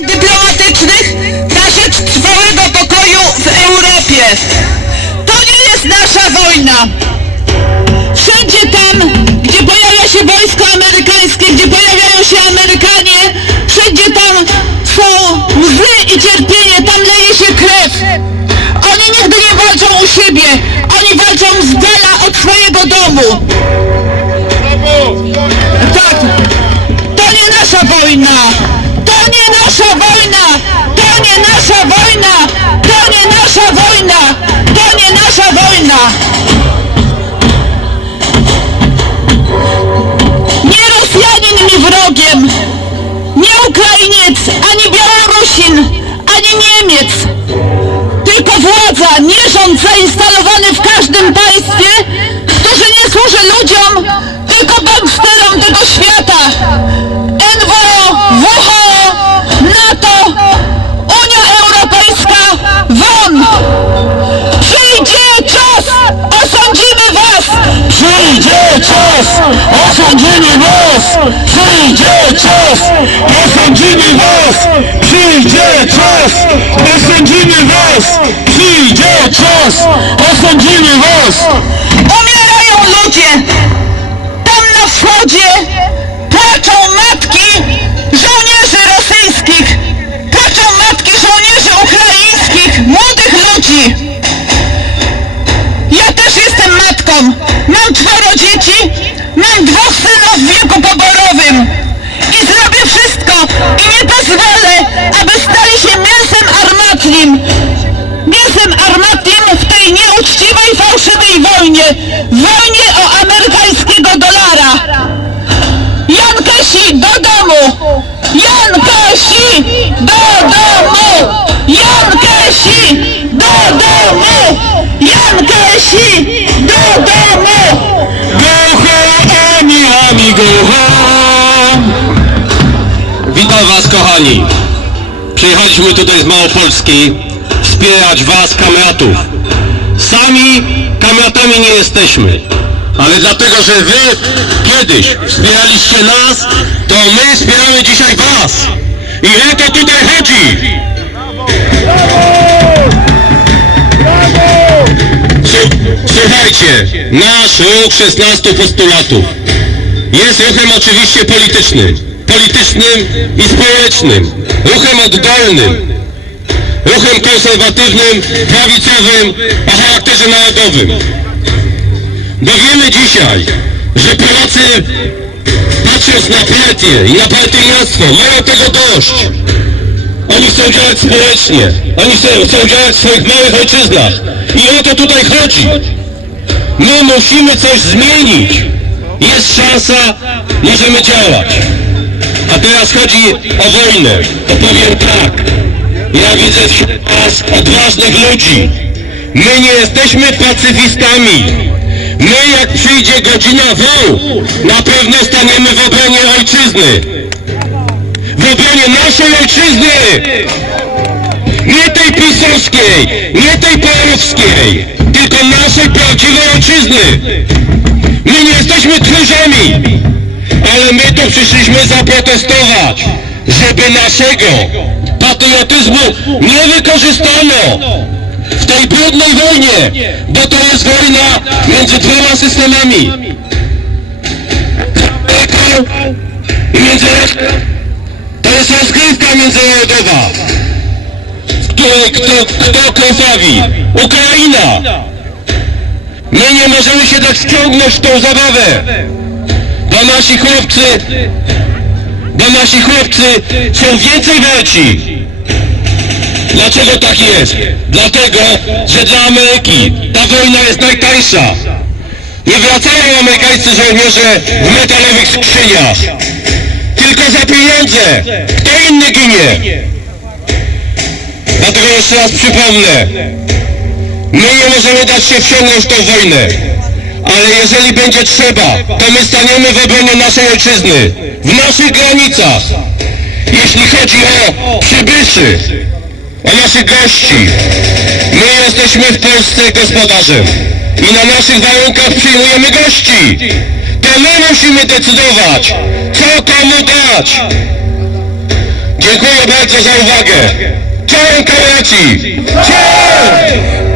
dyplomatycznych na rzecz trwałego pokoju w Europie. To nie jest nasza wojna. Wszędzie tam, gdzie pojawia się wojsko amerykańskie, gdzie pojawiają się Amerykanie, wszędzie tam są łzy i cierpienie, tam leje się krew. Oni nigdy nie walczą u siebie, oni walczą z dala od swojego domu. Tak, to nie nasza wojna! Władza, nie rząd zainstalowany w każdym państwie, czas, osądzimy was! Przyjdzie czas, osądzimy was! Umierają ludzie! Tam na wschodzie Was kochani! Przyjechaliśmy tutaj z Małopolski wspierać was kamratów. Sami kamratami nie jesteśmy, ale dlatego, że wy kiedyś wspieraliście nas, to my wspieramy dzisiaj was! I o to tutaj chodzi! Słu- Słuchajcie, nasz ruch 16 postulatów jest ruchem oczywiście politycznym, politycznym i społecznym, ruchem oddolnym, ruchem konserwatywnym, prawicowym, o charakterze narodowym. Bo wiemy dzisiaj, że Polacy patrząc na partię i na partyjnictwo mają tego dość. Oni chcą działać społecznie. Oni chcą, chcą działać w swoich małych ojczyznach. I o to tutaj chodzi. My musimy coś zmienić. Jest szansa, możemy działać. A teraz chodzi o wojnę. To powiem tak. Ja widzę wśród was odważnych ludzi. My nie jesteśmy pacyfistami. My jak przyjdzie godzina W, na pewno staniemy w obronie ojczyzny w obronie naszej ojczyzny! Nie tej pisowskiej, nie tej parowskiej, tylko naszej prawdziwej ojczyzny! My nie jesteśmy tchórzami, ale my tu przyszliśmy zaprotestować, żeby naszego patriotyzmu nie wykorzystano w tej brudnej wojnie, bo to jest wojna między dwoma systemami. Między. To jest rozgrywka międzynarodowa, w której kto, kto krwawi? Ukraina! My nie możemy się tak ściągnąć w tą zabawę, bo nasi chłopcy, bo nasi chłopcy są więcej warci. Dlaczego tak jest? Dlatego, że dla Ameryki ta wojna jest najtańsza. Nie wracają amerykańscy żołnierze w metalowych skrzyniach tylko za pieniądze. Kto inny ginie? Dlatego jeszcze raz przypomnę. My nie możemy dać się wciągnąć w tą wojnę. Ale jeżeli będzie trzeba, to my staniemy w obronie naszej ojczyzny. W naszych granicach. Jeśli chodzi o przybyszy, o naszych gości. My jesteśmy w Polsce gospodarzem. I na naszych warunkach przyjmujemy gości. To my musimy decydować, co komu dać. Dziękuję bardzo za uwagę. Czołem kamraci! Czołem!